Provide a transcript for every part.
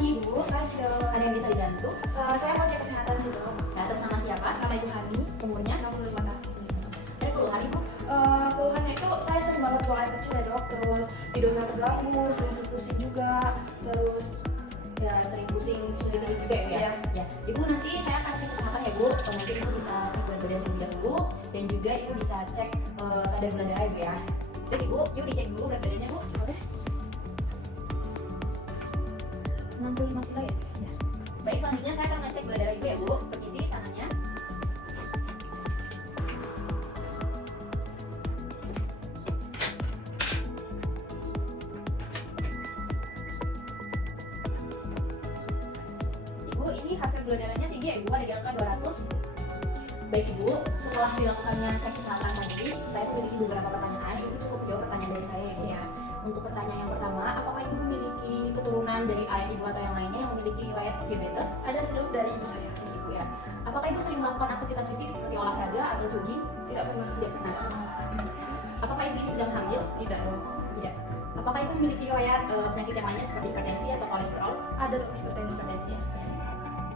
pagi Bu. Pagi dok. Ada yang bisa dibantu? Saya mau cek kesehatan sih dok. Atas nama siapa? Sama Ibu Hani, Umurnya? 65 tahun. Ada keluhan Ibu? Keluhannya itu saya sering banget buang air kecil ya dok. Terus tidurnya terganggu, sering pusing juga. Terus Ya sering pusing, sulit tidur juga ya? Iya. Ya. Ibu nanti saya akan cek kesehatan ya Bu. Nanti Ibu bisa cek berat badan terlebih dahulu dan juga Ibu bisa cek kadar gula darah Ibu ya. Baik Ibu, yuk dicek dulu berat badannya Bu. boleh? 65 kilo ya? Ya. Baik, selanjutnya saya akan ngecek gula darah Ibu ya Bu. Permisi tangannya. Ibu, ini hasil gula darahnya tinggi ya Ibu, ada di angka 200. Baik Ibu, setelah dilakukannya cek kesehatan tadi, saya memiliki beberapa pertanyaan. Ibu cukup jawab pertanyaan dari saya ya Bu ya. Untuk pertanyaan yang pertama, apakah Ibu memiliki keturunan dari ayah Ibu atau yang lainnya yang memiliki riwayat diabetes? Ada seduk dari ibu saya. Ibu ya. Apakah Ibu sering melakukan aktivitas fisik seperti olahraga atau jogging? Tidak pernah. Tidak pernah. Apakah Ibu ini sedang hamil? Tidak dok. Tidak. Apakah Ibu memiliki riwayat penyakit yang lainnya seperti hipertensi atau kolesterol? Ada dok hipertensi. Hipertensi ya.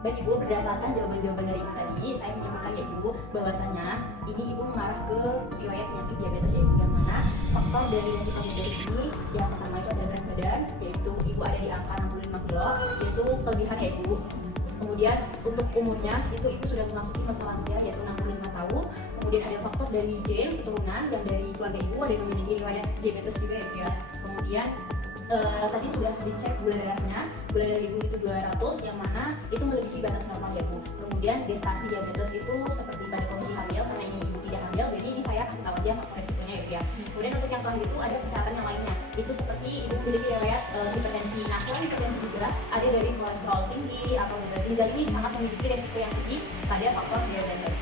Baik Ibu, berdasarkan jawaban-jawaban dari Ibu tadi, saya menyimpulkan ya Ibu bahwasanya ini Ibu mengarah ke riwayat penyakit diabetes ya Ibu, yang mana faktor dari resiko diabetes ini yang pertama itu ada berat badan, yaitu Ibu ada di angka 65 kilo, yaitu kelebihan ya Ibu. Kemudian untuk umurnya itu Ibu sudah memasuki masa lansia yaitu 65 tahun. Kemudian ada faktor dari gen keturunan yang dari keluarga Ibu ada yang memiliki riwayat diabetes juga ya Ibu ya. Kemudian tadi sudah dicek gula darahnya, gula darah Ibu itu 200 yang mana itu melebihi batas normal ya Bu. Kemudian gestasi diabetes itu seperti pada kondisi hamil, karena ini Ibu tidak hamil, jadi ini saya kasih tahu aja faktor resikonya ya Bu ya. Kemudian untuk yang terakhir itu ada kesehatan yang lainnya, itu seperti Ibu memiliki riwayat hipertensi. Nah, selain hipertensi juga ada dari kolesterol tinggi atau darah tinggi, dan ini sangat memiliki resiko yang tinggi pada faktor diabetes.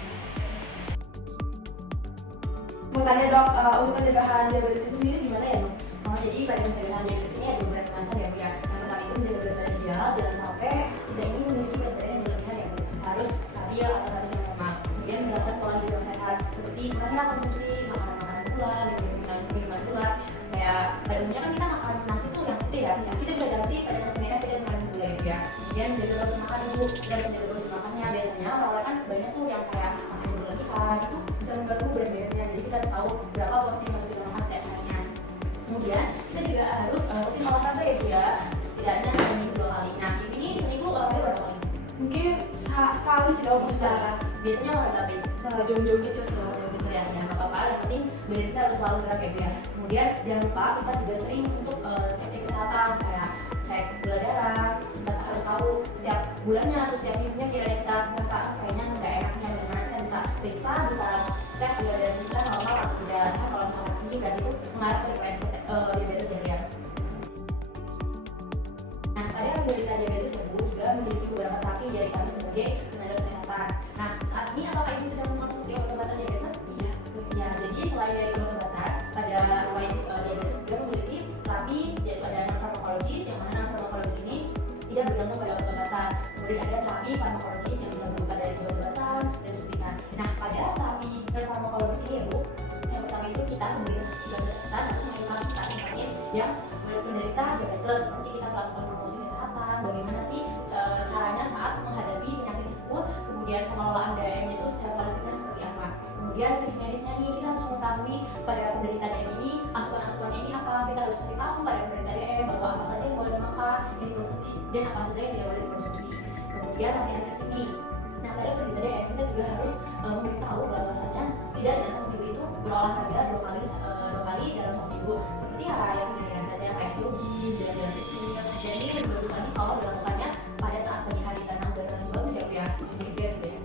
Mau tanya dok, untuk pencegahan diabetes itu sendiri gimana ya dok? Jadi pada pencegahan diabetes ini ada beberapa macam ya Bu ya. Yang pertama itu menjaga berat badan ideal, jangan sampai kita ini memiliki berat badan yang berlebihan ya Bu. Harus stabil atau harus yang normal. Kemudian menerapkan pola hidup yang sehat seperti misalnya konsumsi makanan gula, minuman gula. Kayak pada umumnya kan kita makan nasi tuh yang putih ya. Kita bisa ganti pada nasi merah kita makan gula ya Bu ya. Kemudian menjaga porsi makan Ibu, dan menjaga porsi makannya. Biasanya orang-orang kan banyak tuh yang kayak makan yang berlebihan, itu bisa mengganggu berat badannya. Jadi kita harus tahu berapa porsi yang harus kita makan setiap harinya. Kemudian kita juga harus rutin olahraga ya Bu ya, setidaknya seminggu 2 kali. Nah ini seminggu olahraga berapa kali? Mungkin sekali sih dok secara Biasanya olahraga apa itu? jogging gitu sih dok. Olahraga gitu ya, nggak apa-apa, yang penting badan kita harus selalu gerak ya Bu ya. Kemudian jangan lupa kita juga sering untuk cek kesehatan, kayak cek gula darah. Kita harus tahu setiap bulannya atau setiap minggunya kira-kira kita merasa kayaknya nggak enaknya bagaimana, kita bisa periksa, bisa tes gula darah kita normal atau tidak. Nah, kalau misalnya tinggi berarti itu mengarah ke riwayat diabetes ya Bu ya. Nah, pada penderita diabetes ya Bu juga memiliki beberapa terapi dari kami sebagai tenaga kesehatan. Nah, saat ini apakah Ibu sedang mengkonsumsi obat-obatan diabetes? Iya. Ya, jadi selain dari obat-obatan, pada riwayat diabetes juga memiliki terapi, yaitu ada non farmakologis, yang mana non farmakologis ini tidak bergantung pada obat-obatan. Kemudian ada terapi farmakologis yang bisa berupa dari obat-obatan dan suntikan. Nah, pada terapi non farmakologis ini ya Bu, yang pertama itu kita sebagai tenaga kesehatan harus mengedukasi pasien yang menderita diabetes, seperti kita melakukan promosi kesehatan, bagaimana sih caranya saat menghadapi penyakit tersebut, kemudian pengelolaan dayanya itu secara pastinya seperti apa. Kemudian tips medisnya nih, kita harus mengetahui pada penderita DM ini asupan-asupannya ini apa. Kita harus kasih tahu pada penderita DM bahwa apa saja yang boleh dimakan, yang dikonsumsi, dan apa saja yang tidak boleh dikonsumsi. Kemudian latihan kesini. Nah, pada penderita DM kita juga harus memberitahu bahwasanya setidaknya satu minggu itu berolahraga dua kali dalam satu minggu, seperti yang ringan saja kayak jogging, jalan-jalan kecil. Dan ini lebih bagus lagi kalau dilakukannya pada saat pagi hari, karena udah masih bagus ya Bu ya, masih segar gitu ya.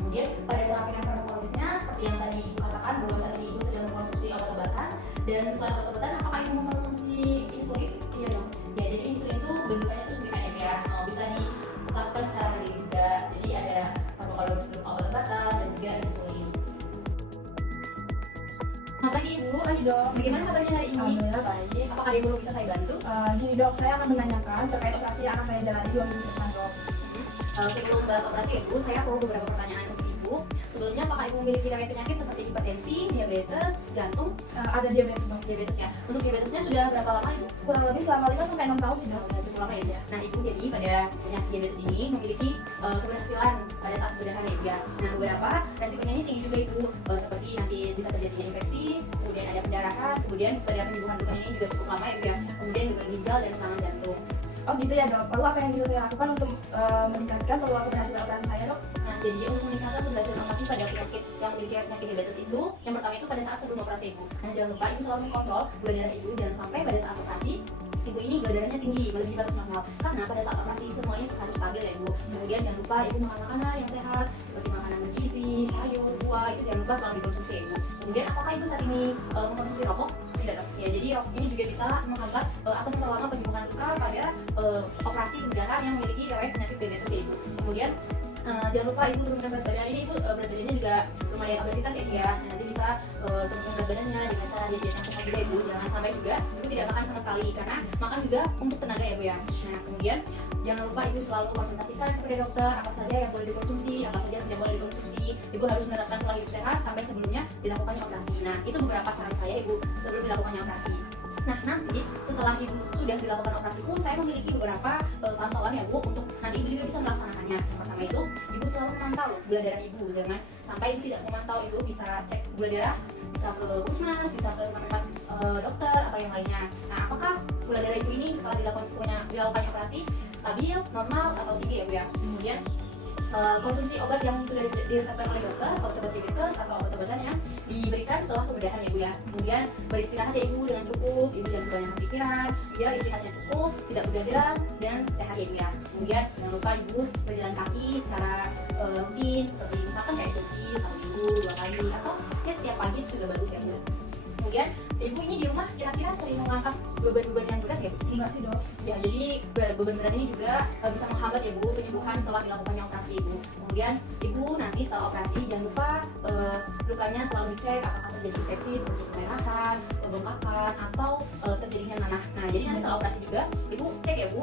Kemudian pada terapi non farmakologisnya seperti yang tadi Ibu katakan bahwa saat ini Ibu sedang mengkonsumsi obat-obatan, dan selain obat-obatan apakah Ibu mengkonsumsi insulin? Iya dok. Ya, jadi insulin itu bentuknya itu suntikan ya Bu ya, bisa dilakukan secara mandiri juga. Jadi ada farmakologis berupa obat-obatan dan juga insulin. Selamat pagi Ibu. Pagi dok. Bagaimana kabarnya hari ini? Alhamdulillah baik. Apakah ada yang belum bisa saya bantu? Gini dok, saya akan menanyakan terkait operasi yang akan saya jalani 2 minggu depan dok. Sebelum bahas operasi Ibu, saya perlu beberapa pertanyaan untuk Ibu. ibu, sebelumnya apakah ibu memiliki riwayat penyakit seperti hipertensi, diabetes, jantung? Ada diabetes dok. Diabetes ya. Untuk diabetesnya sudah berapa lama ibu? Kurang lebih selama 5-6 tahun sih dok. Cukup lama ya. Nah ibu jadi pada penyakit diabetes ini memiliki keberhasilan pada saat pembedahan ya ibu ya. Nah beberapa resikonya ini tinggi juga ibu, seperti nanti bisa terjadinya infeksi, kemudian ada pendarahan, kemudian pada penyembuhan lukanya ini juga cukup lama ya ibu ya. Kemudian gagal ginjal dan serangan jantung. Oh gitu ya dok. Lalu apa yang bisa saya lakukan untuk meningkatkan peluang keberhasilan operasi saya dok? Nah, jadi untuk meningkatkan keberhasilan operasi pada penyakit yang memiliki penyakit diabetes itu, yang pertama itu pada saat sebelum operasi ibu. Nah, jangan lupa ibu selalu mengkontrol gula darah ibu, jangan sampai pada saat operasi ibu ini gula darahnya tinggi, melebihi batas normal. Karena pada saat operasi semuanya harus stabil ya ibu. Kemudian jangan lupa ibu makan makanan yang sehat, seperti makanan bergizi, sayur, buah, itu jangan lupa selalu dikonsumsi ya ibu. Kemudian apakah ibu saat ini mengkonsumsi rokok? Tidak dok. Ya, jadi rokok ini juga bisa menghambat atau memperlama penyembuhan luka pada operasi pembedahan yang memiliki riwayat penyakit diabetes ya ibu. Kemudian jangan lupa ibu turunkan berat badan. Ini ibu berat badannya juga lumayan obesitas ya ya. Nah, nanti bisa turunkan berat badannya dengan cara diet yang sehat juga ibu. Jangan sampai juga ibu tidak makan sama sekali, karena makan juga untuk tenaga ya bu ya. Nah kemudian jangan lupa ibu selalu konsultasikan kepada dokter apa saja yang boleh dikonsumsi, apa saja yang tidak boleh dikonsumsi. Ibu harus menerapkan pola hidup sehat sampai sebelumnya dilakukannya operasi. Nah itu beberapa saran saya ibu sebelum dilakukannya operasi. Nah nanti setelah ibu sudah dilakukan operasi pun saya memiliki beberapa pantauan ya bu, untuk nanti ibu juga bisa melaksanakannya. Pertama itu ibu selalu memantau gula darah ibu, jangan sampai ibu tidak memantau. Ibu bisa cek gula darah, bisa ke puskesmas, bisa ke tempat dokter atau yang lainnya. Nah apakah gula darah ibu ini setelah dilakukan operasi stabil, normal atau tinggi ya bu ya. Kemudian konsumsi obat yang sudah diresepkan oleh dokter, obat-obat diabetes atau obat-obatan yang diberikan setelah pembedahan ya bu ya. Kemudian beristirahat ya ibu dengan cukup, ibu jangan kebanyakan pikiran, biar istirahatnya cukup, tidak begadang dan sehat ya bu ya. Kemudian jangan lupa ibu berjalan kaki secara rutin, seperti misalkan kayak jogging 1 minggu 2 kali, atau ya setiap pagi itu juga bagus ya bu. Kemudian ibu ini di rumah kira-kira sering mengangkat beban-beban yang berat ya bu? Enggak sih dok. Ya, jadi beban berat ini juga bisa menghambat ya bu penyembuhan setelah dilakukannya operasi ibu. Kemudian ibu nanti setelah operasi jangan lupa lukanya selalu dicek apakah terjadi infeksi seperti kemerahan, bengkakan, atau terjadinya nanah. Nah jadi nanti setelah operasi juga ibu cek ya bu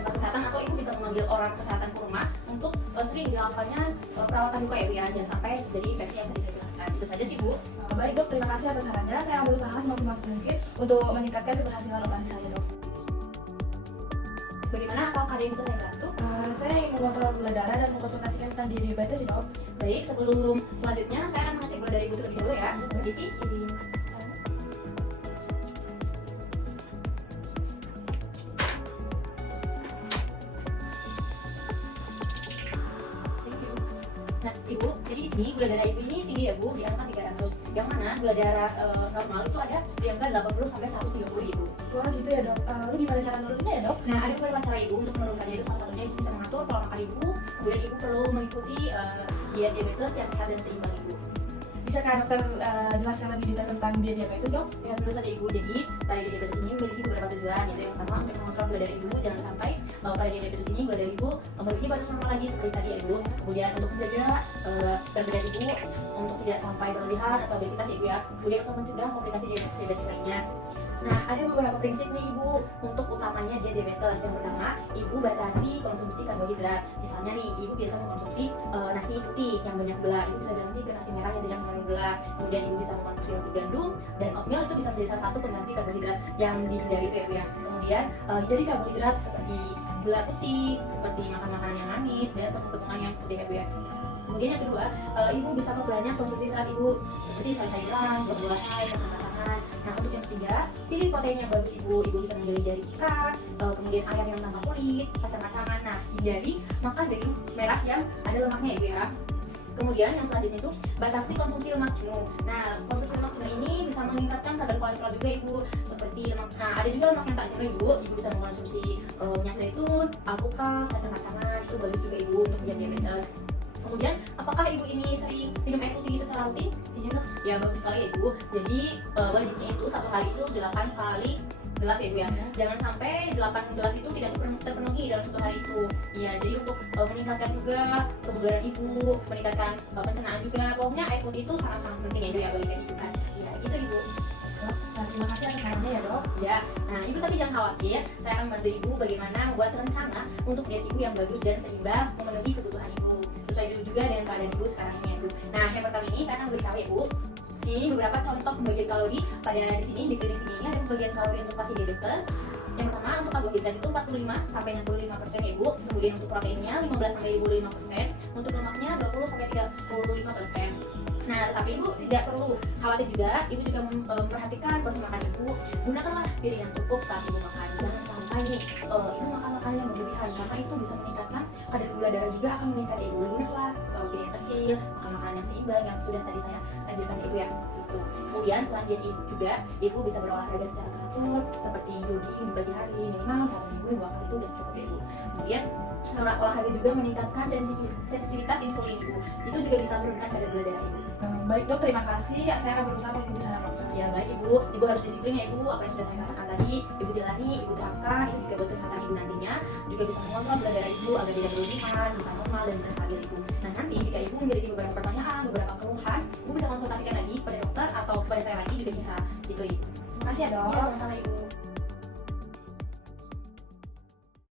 tempat kesehatan, atau ibu bisa memanggil orang kesehatan ke rumah untuk sering dilakukannya perawatan luka ya bu ya, jangan sampai terjadi infeksi yang tadi saya jelaskan. Itu saja sih bu. Baik dok, terima kasih atas sarannya. Saya akan berusaha semaksimal mungkin untuk meningkatkan keberhasilan operasi saya dok. Bagaimana, apakah ada yang bisa saya bantu? Saya ingin mengontrol gula darah dan mengkonsultasikan tentang diabetes dok. Baik, sebelum selanjutnya saya akan mengecek gula darah ibu terlebih dahulu ya. Permisi, izin. Nah, ibu, jadi di sini gula darah ibu ini tinggi ya bu, di angka 300. Yang mana gula darah normal itu ada di angka 80 sampai 130 ibu. Wah gitu ya dok. Lalu gimana cara menurunnya ya dok? Nah, ada beberapa cara ibu untuk menurunkannya. Itu salah satunya ibu bisa mengatur pola makan ibu. Kemudian ibu perlu mengikuti diet diabetes yang sehat dan seimbang ibu. Bisa kan dokter jelaskan lebih detail tentang diabetes dok? Ya tentu saja ibu. Jadi pada diabetes ini memiliki beberapa tujuan. Yaitu yang pertama untuk mengontrol gula darah ibu, jangan sampai pada diabetes ini gula darah ibu melebihi batas normal lagi seperti tadi ya ibu. Kemudian untuk menjaga berat badan ibu untuk tidak sampai berlebihan atau obesitas ya ibu ya. Kemudian untuk mencegah komplikasi diabetes lainnya. Nah, ada beberapa prinsip nih ibu untuk utamanya dia diabetes. Yang pertama, ibu batasi konsumsi karbohidrat. Misalnya nih, ibu biasa mengkonsumsi nasi putih yang banyak gula, ibu bisa ganti ke nasi merah yang tidak mengandung gula. Kemudian ibu bisa mengkonsumsi roti gandum dan oatmeal, itu bisa menjadi salah satu pengganti karbohidrat yang dihindari itu ya bu ya. Kemudian hindari karbohidrat seperti gula putih, seperti makan makanan yang manis dan tepung-tepungan yang putih ya bu ya. Kemudian yang kedua, ibu bisa memperbanyak konsumsi serat ibu seperti sayur-sayuran, buah-buahan, kacang-kacangan. Nah untuk yang ketiga, pilih protein yang bagus ibu. Ibu bisa memilih dari ikan, kemudian ayam yang tanpa kulit, kacang-kacangan. Nah hindari makan daging merah yang ada lemaknya ibu ya. Kemudian yang selanjutnya itu batasi konsumsi lemak jenuh. Nah konsumsi lemak jenuh ini bisa meningkatkan kadar kolesterol juga ibu, seperti lemak. Nah ada juga lemak yang tak jenuh ibu. Ibu bisa mengkonsumsi minyak zaitun, alpukat, kacang-kacangan. Itu bagus juga ibu untuk diabetes. Kemudian, apakah ibu ini sering minum air putih secara rutin? Iya dok. Ya bagus sekali ya ibu. Jadi wajibnya itu satu hari itu 8 kali gelas ya ibu ya. Jangan sampai 8 gelas itu tidak terpenuhi dalam satu hari itu. Ya jadi untuk meningkatkan juga kebugaran ibu, meningkatkan pencernaan juga. Pokoknya air putih itu sangat-sangat penting ya ibu ya bagi kehidupan. Ya gitu ibu. Terima kasih atas sarannya ya dok. Ya, nah ibu tapi jangan khawatir. Saya akan membantu ibu bagaimana membuat rencana untuk diet ibu yang bagus dan seimbang memenuhi kebutuhan ibu. Sesuai juga juga dengan keadaan ibu sekarang ini ya Bu. Nah yang pertama ini saya akan beritahu ya Bu, ini beberapa contoh pembagian kalori pada di sini, di klinik sini ada pembagian kalori untuk pasien diabetes. Yang pertama untuk karbohidrat itu 45 sampai 65% ya Bu. Kemudian untuk proteinnya 15 sampai 25%, untuk lemaknya 20 sampai 35%. Nah, tapi ibu tidak perlu khawatir juga, ibu juga memperhatikan porsi makan ibu. Gunakanlah piring yang cukup saat ibu makan. Jangan sampai ibu makan makanan yang berlebihan, karena itu bisa meningkatkan kadar gula darah juga akan meningkat ya ibu. Gunakanlah piring yang kecil, makan makanan yang seimbang yang sudah tadi saya anjurkan itu ya. Itu. Kemudian selain diet ibu juga, ibu bisa berolahraga secara teratur seperti jogging di pagi hari minimal 1 minggu 2 kali itu udah cukup ya ibu. Kemudian olahraga juga meningkatkan sensitivitas insulin ibu. Itu juga bisa menurunkan kadar gula darah ibu. Baik dok, terima kasih. Saya akan berusaha mengikuti saran dokter. Ya baik ibu harus disiplin ya ibu, apa yang sudah saya katakan tadi ibu jalani, ibu terapkan, itu juga buat kesehatan ibu nantinya, juga bisa mengontrol gula darah ibu agar tidak berlebihan, bisa normal dan bisa stabil ibu. Nah nanti jika ibu memiliki beberapa pertanyaan, beberapa keluhan, ibu bisa konsultasikan lagi pada dokter atau pada saya lagi juga bisa gitu ibu. Terima kasih ya dok. Ya sama-sama ibu.